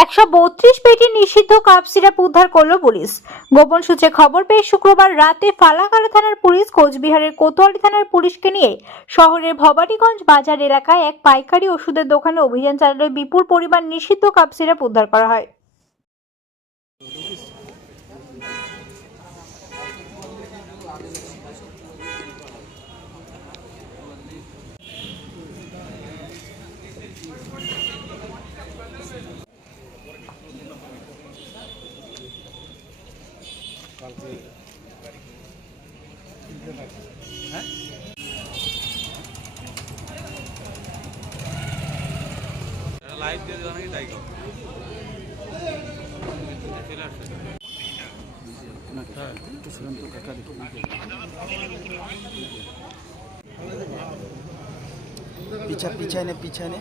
132 পেটি নিষিদ্ধ cough syrup উদ্ধার করল পুলিশ। গোপন সূত্রে খবর পেয়ে শুক্রবার রাতে ফালাকাটা থানার পুলিশ কোচবিহারের কোতোয়ালি থানার পুলিশকে নিয়ে শহরের ভবানীগঞ্জ বাজার এলাকায় এক পাইকারি ওষুধের দোকানে অভিযান চালালে বিপুল পরিমাণ নিষিদ্ধ কাপ সিরাপ উদ্ধার করা হয়। লাইভ দিয়ে দেওয়া নাকি তাই কর पीछे पीछे ने